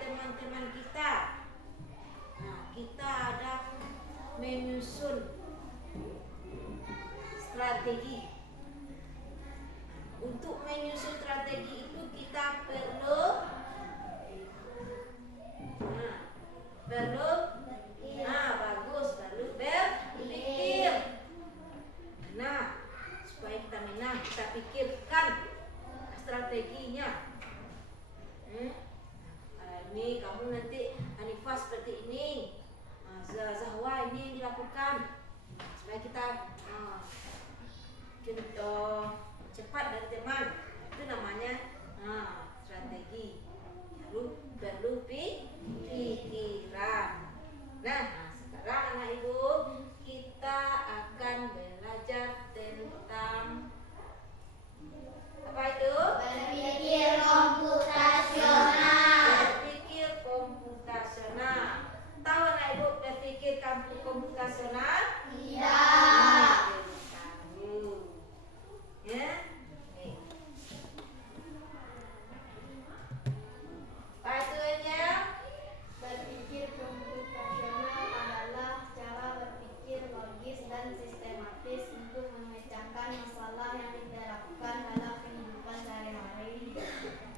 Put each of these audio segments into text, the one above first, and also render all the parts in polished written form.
teman-teman kita. Nah, kita ada menyusun strategi. Untuk menyusun strategi itu kita perlu berpikir. Nah, supaya kita menang, kita pikirkan strateginya. Ini kamu nanti Hanifah seperti ini, Zahwa ini yang dilakukan supaya kita cepat dari teman. Itu namanya strategi. Lalu perlu pikiran. Nah, sekarang anak ibu kita akan belajar tentang apa itu? Berpikir komputasional. Berpikir komputasional. Tahu anak ibu berpikir komputasional? Tidak. Ya. Apa itu aja? Berpikir komputasional adalah cara berpikir logis dan sistematis untuk memecahkan masalah yang diterapkan dalam kehidupan sehari-hari.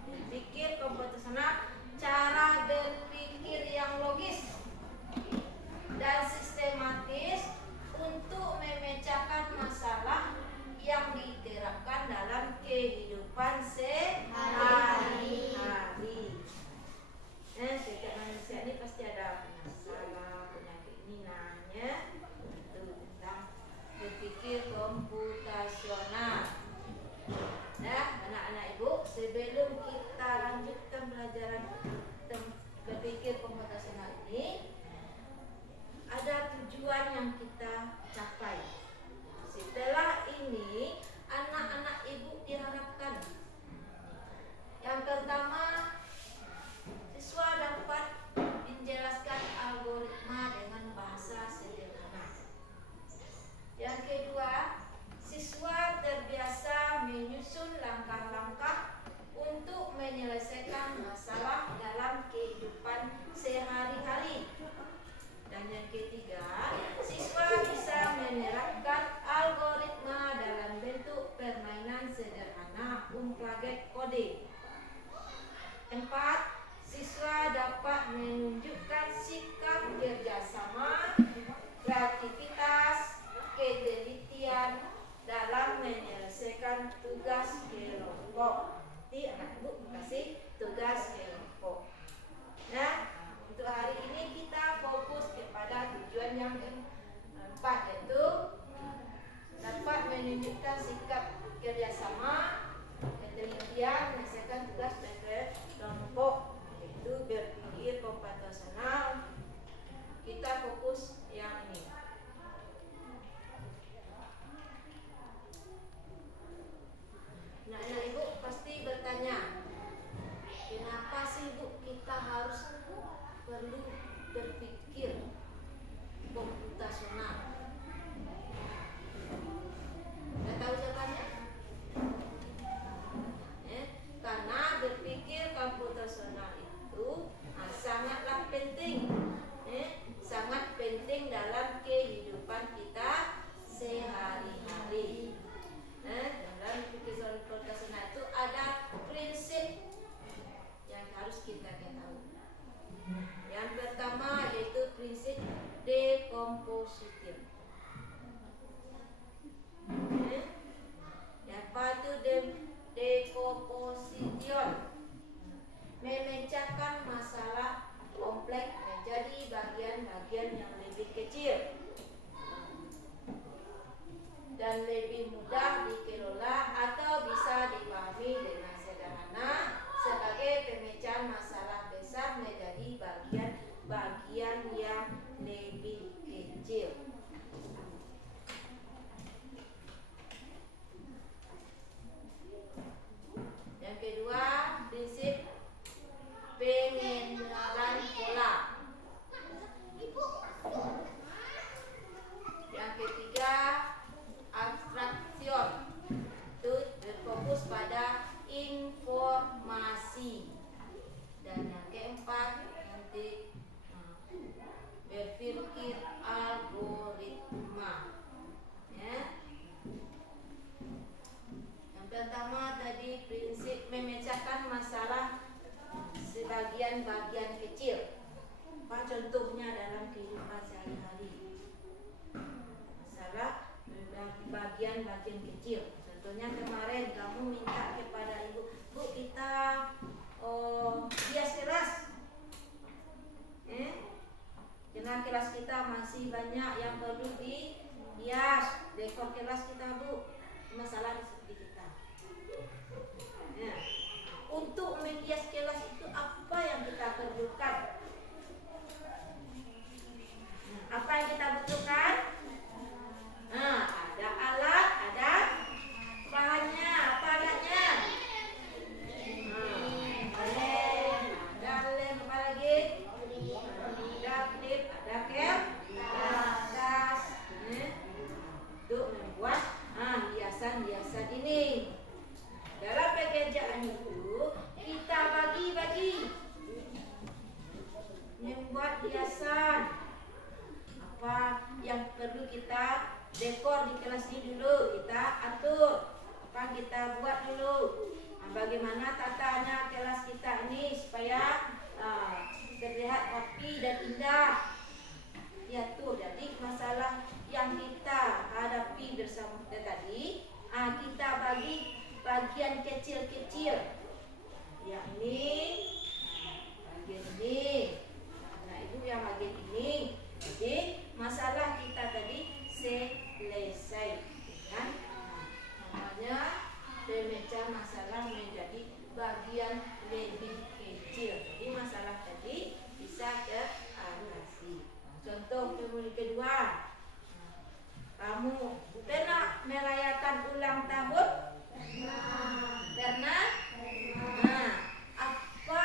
Berpikir komputasional, cara berpikir yang logis dan sistematis untuk memecahkan masalah yang diterapkan dalam kehidupan sehari-hari. Setiap manusia ini pasti ada masalah, punya keinginannya. Itu tentang berpikir komputasional. Nah, anak-anak ibu, sebelum kita lanjutkan pelajaran berpikir komputasional ini, ada tujuan yang kita capai. Setelah ini, anak-anak ibu diharapkan yang pertama, siswa dapat menjelaskan algoritma dengan bahasa sederhana. Yang kedua, siswa terbiasa menyusun langkah-langkah untuk menyelesaikan masalah dalam kehidupan sehari-hari. Dan yang ketiga, siswa bisa menerapkan algoritma dalam bentuk permainan sederhana unplaget kode. 4. Siswa dapat menunjukkan sikap kerjasama, kreativitas, ketelitian dalam menyelesaikan tugas kelompok. Nanti anak ibu kasih tugas kelompok. Nah, untuk hari ini kita fokus kepada tujuan yang keempat, yaitu dapat menunjukkan sikap kerjasama, ketelitian, menyelesaikan tugas kelompok, yaitu berpikir komputasional. Kita fokus yang ini. Nah, anak ibu pasti bertanya, kenapa sih ibu kita harus perlu berpikir komputasional? Sudah tahu jawabannya? Karena berpikir komputasional itu sangatlah penting, sangat penting dalam kehidupan kita sehari-hari. Dalam berpikir komputasional itu ada prinsip yang harus kita ketahui. Yang pertama yaitu prinsip decomposition. Apa itu decomposition? Memecahkan masalah kompleks menjadi bagian-bagian yang lebih kecil dan lebih mudah dikelola atau bisa dipahami dengan sederhana sebagai pemecahan masalah besar menjadi bagian-bagian yang lebih kecil. Yang kedua, prinsip pengenalan pola. Yang ketiga, abstraction. Itu berfokus pada informasi. Dan yang keempat, bagian-bagian kecil. Apa contohnya dalam kehidupan sehari-hari? Masalah bagian-bagian kecil. Contohnya kemarin kamu minta kepada ibu, Bu, kita hias kelas. Karena kelas kita masih banyak yang perlu dihias, dekor kelas kita, Bu. Masalah di kita. Nah, untuk menghias kelas itu apa yang kita perlukan? Apa yang kita butuhkan? Ada alat, ada bahannya. Apa alatnya? Ada lem, apa lagi? Ada klip, ada kertas. Untuk membuat hiasan-hiasan ini. Dalam pekerjaan itu kita bagi-bagi membuat hiasan. Apa yang perlu kita dekor di kelas ini dulu, kita atur. Apa kita buat dulu. Bagaimana tatanya kelas kita ini supaya terlihat rapi dan indah. Ya tuh, jadi masalah yang kita hadapi bersama tadi, kita bagi bagian kecil-kecil. Yang ini, bagian ini. Nah, itu yang bagian ini. Jadi masalah kita tadi selesai, kan? Namanya pemecah masalah menjadi bagian lebih kecil. Jadi masalah tadi bisa teratasi. Contoh kedua, kamu pernah merayakan ulang tahun? Pernah? Apa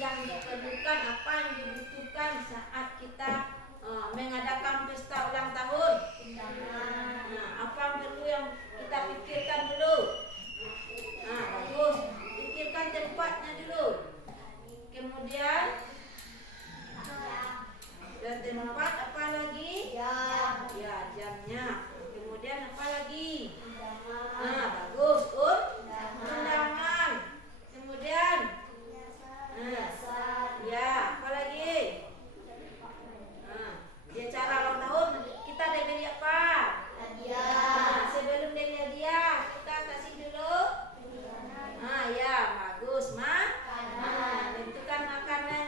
yang diperlukan, apa yang dibutuhkan saat kita mengadakan pesta ulang tahun? Apa yang perlu yang kita pikirkan dulu? Bagus, pikirkan tempatnya dulu. Kemudian dan tempat, apa lagi? Ya, jamnya. Kemudian apa lagi? Bagus, undangan. Kemudian ya, apa lagi? Di acara ulang tahun kita diberi apa? Sebelum dari hadiah kita kasih dulu. Ya, bagus, tentukan makanan.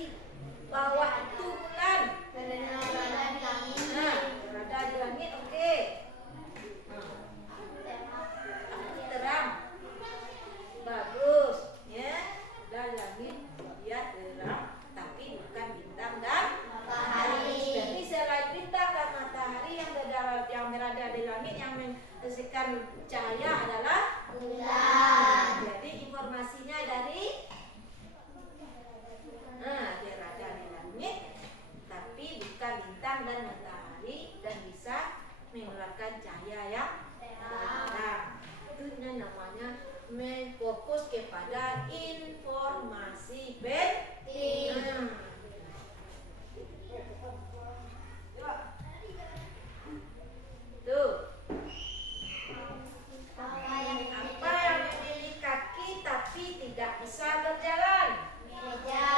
informasi bahwa itu bulan. berada di langit. Nah, berada di langit, oke. Aku terang, bagus, ya. Dan langit dia terang, tapi bukan bintang dan Matahari. Jadi selain bintang dan matahari yang berada di langit yang menghasilkan cahaya adalah Bulan. Jadi informasinya dari berada di langit, tapi bukan bintang dan matahari dan bisa mengeluarkan cahaya yang terang. Itu namanya fokus kepada informasi penting. Tuh. Apa yang memiliki kaki tapi tidak bisa berjalan? Meja.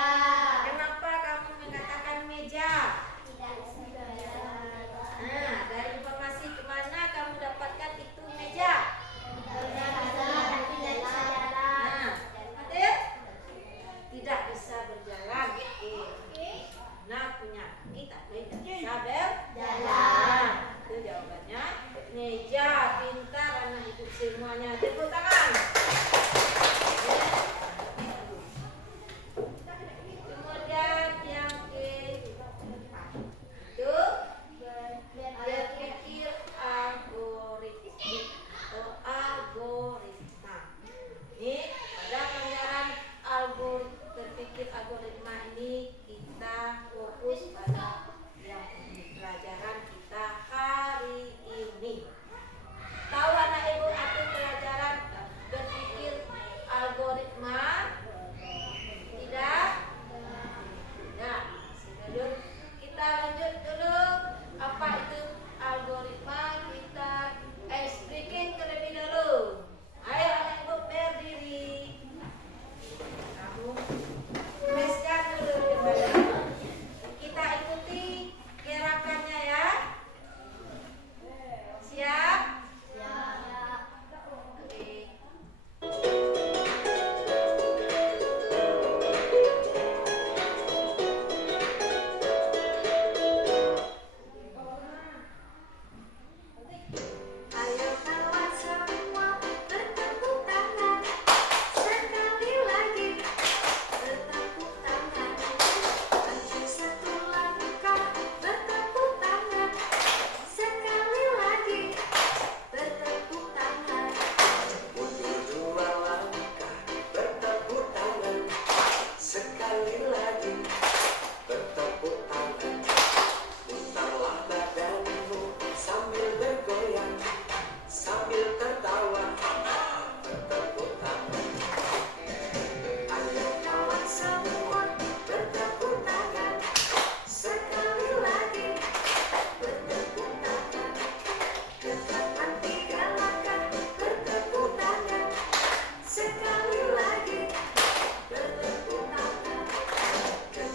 Kenapa kamu mengatakan meja? Tidak bisa berjalan. Nah, dari informasi kemana kamu dapatkan itu meja? Berjalan, tidak bisa jalan. Nah, tidak bisa berjalan. Nah, punya kaki tapi tidak bisa berjalan. Itu jawabannya. Meja, pintar anak ibu semuanya. Tepuk tangan. Kemudian yang keempat itu berpikir algoritma. Ini pada pelajaran berpikir algoritma ini kita fokus pada yang pelajaran kita hari ini. Tahu anak ibu arti pelajaran berpikir algoritma? Tidak? Nah, sebelum kita lanjut dulu apa itu algoritma, kita speaking terlebih dahulu. Ayo anak ibu berdiri. Kamu tuliskan dulu kembali. Kita ikuti gerakannya ya. Siap? Oke. Ayo kawan semua bertepuk tangan, sekali lagi bertepuk tangan. Maju satu langkah bertepuk tangan, sekali lagi bertepuk tangan. Mundur dua langkah, bertepuk tangan. Sekali lagi, bertepuk tangan. Putarlah badanmu sambil bergoyang, sambil tertawa, bertepuk tangan. Ayo kawan semua bertepuk tangan, sekali lagi bertepuk tangan. Depan tiga langkah bertepuk tangan, sekali lagi bertepuk tangan. Ke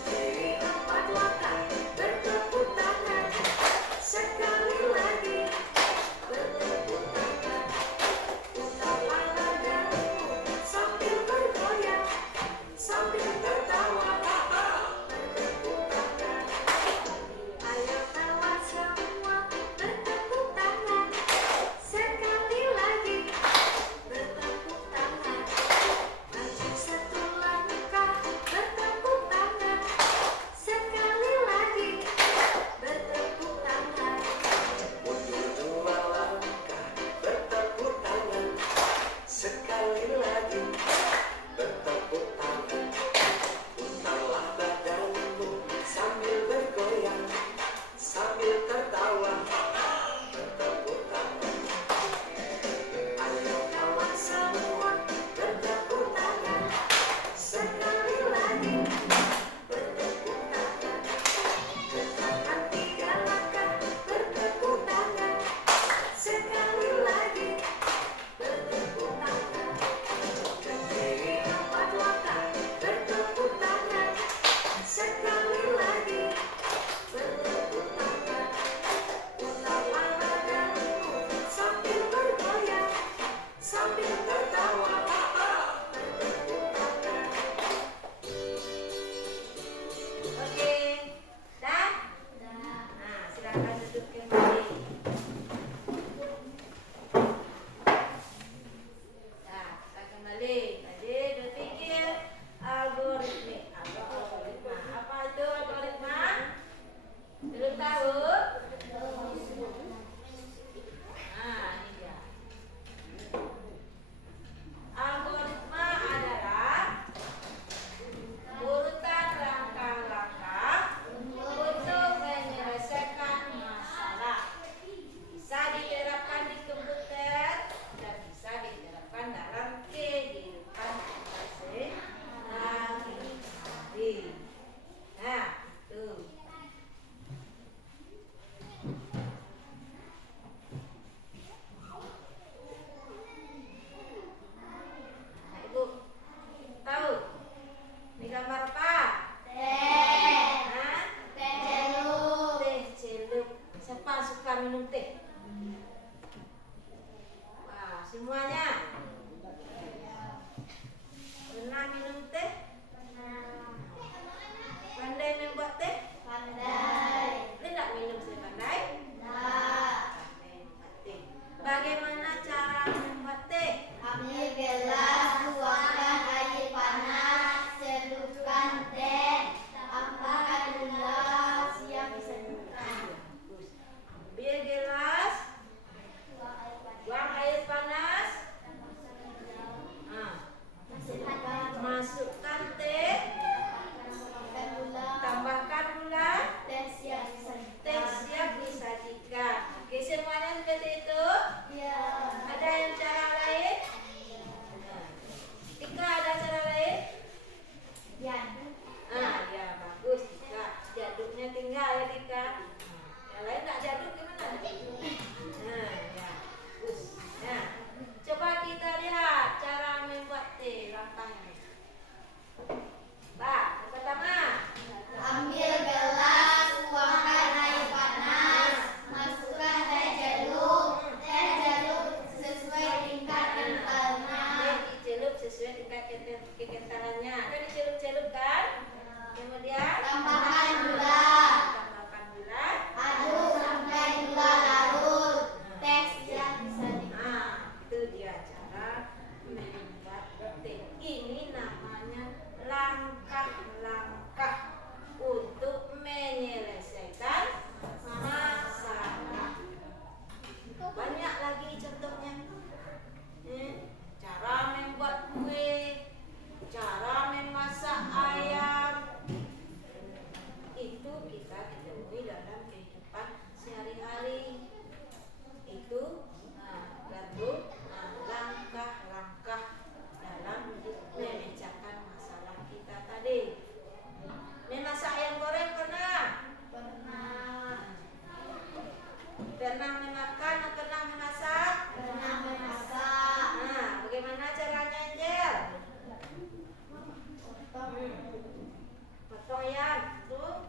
potong ayam, tuh,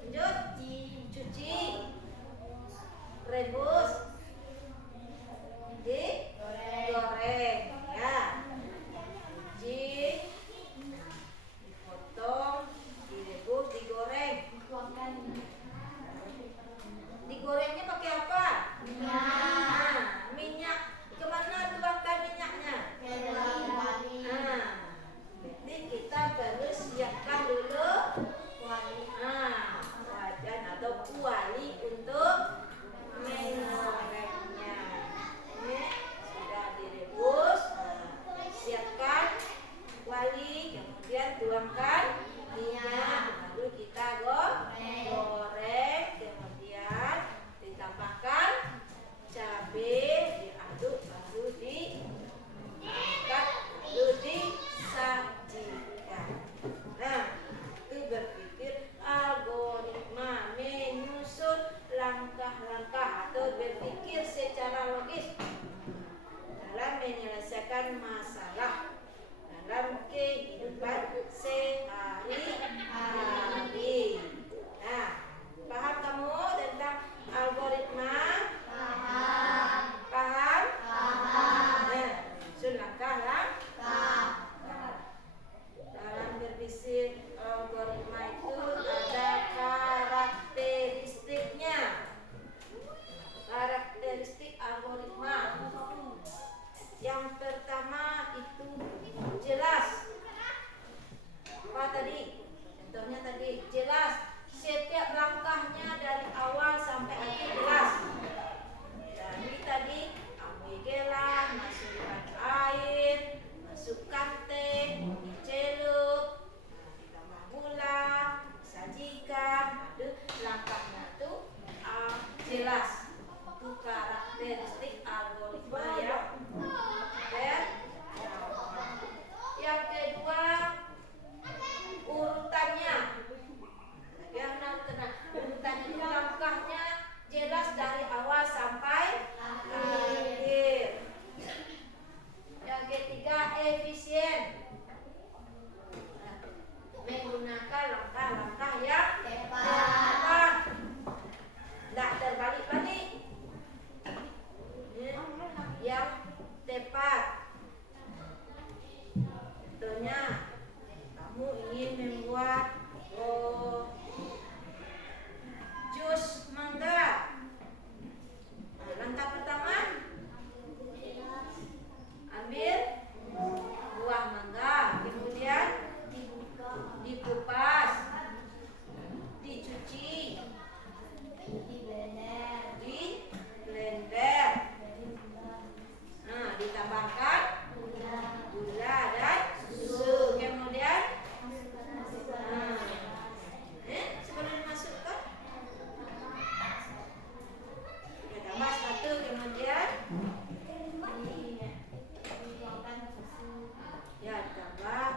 lanjut, cuci, rebus, digoreng, ya, cuci, dipotong, direbus, digoreng. Digorengnya pakai apa? Nah, minyak. Kemana tuangkan minyaknya? Nah, berarti kita perlu siapkan dulu wajan atau kuali untuk mengorengnya. Ini sudah direbus. Siapkan kuali, kemudian tuangkan minyak, lalu kita goreng, kemudian ditambahkan cabai, diaduk, lalu diangkat, lalu disajikan. Nah, itu berpikir algoritma, menyusun langkah-langkah atau berpikir secara logis dalam menyelesaikan masalah dalam kehidupan sehari-hari. Nah, paham kamu tentang algoritma? Paham? Nah, susun langkah-langkah. Dalam berpikir algoritma itu ada karakteristiknya. Karakteristik algoritma. Yang pertama itu jelas. Apa tadi? Contohnya tadi jelas. Setiap langkahnya dari awal sampai akhir jelas. Jadi tadi ambil gelang, masukkan air, masukkan teh, dicelup, ditambah gula, sajikan. Aduh, langkahnya itu jelas. Itu karakteristik algoritma yang yang kedua, urutannya. Urutan itu langkahnya jelas dari awal sampai akhir. Yang ketiga, efisien. Menggunakan langkah-langkah yang tepat. Tidak terbalik-balik. Yang tepat. Contohnya, kamu ingin membuat jus mangga. Nah, langkah pertama, ambil buah mangga, kemudian dikupas, dicuci, di blender. Nah, ditambahkan gula dan susu, kemudian sebelum dimasukkan kita tambah satu, kemudian ya tambah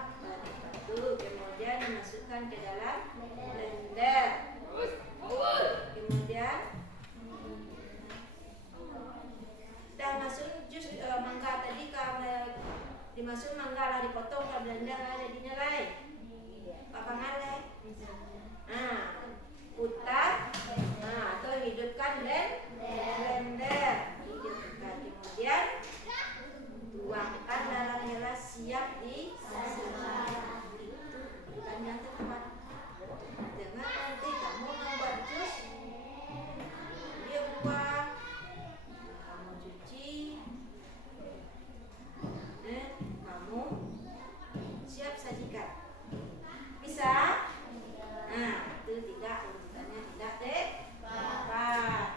satu, kemudian dimasukkan ke dalam blender, kemudian dan masuk jus mangga tadi. Kalau dimasuk mangga lah, dipotong ke blender lah, jadinya lah papangan lah. Nah, putar, atau hidupkan blender, hidupkan, kemudian tuangkan dalam gelas, siap disajikan. Itu bukan yang tepat. Dengan nanti kamu membuat jus, dia buah, kamu cuci, kamu siap sajikan. Bisa? Nah, itu tidak, urutannya tidak tepat.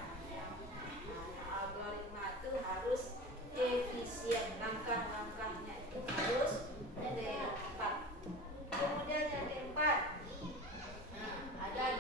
Algoritma itu harus efisien, langkah-langkahnya itu harus tepat. Kemudian yang keempat, ada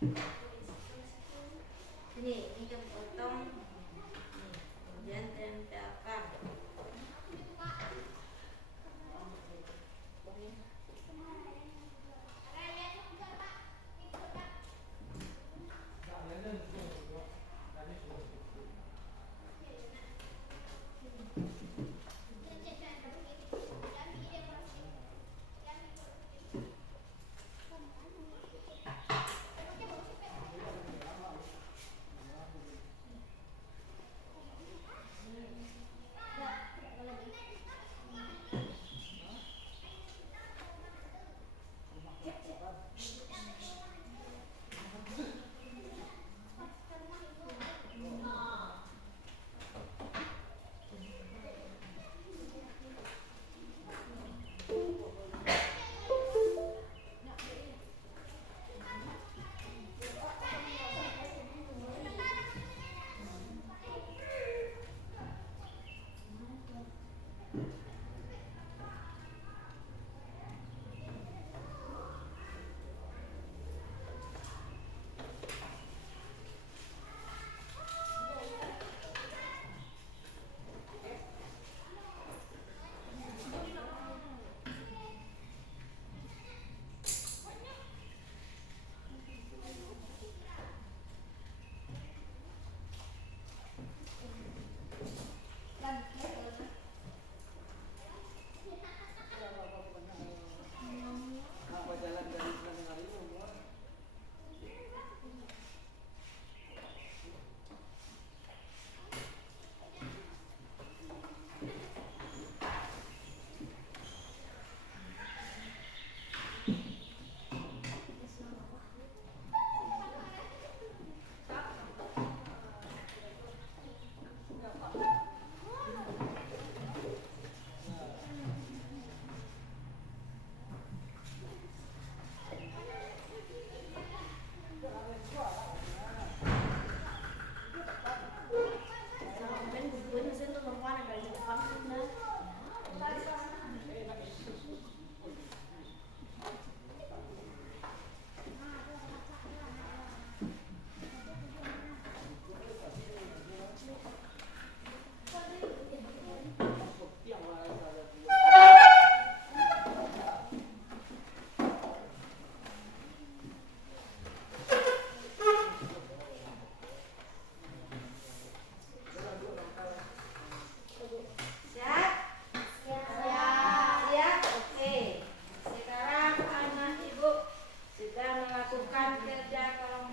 Ini yang potong. Nih, kemudian tempelkan. Lakukan kerja kelompok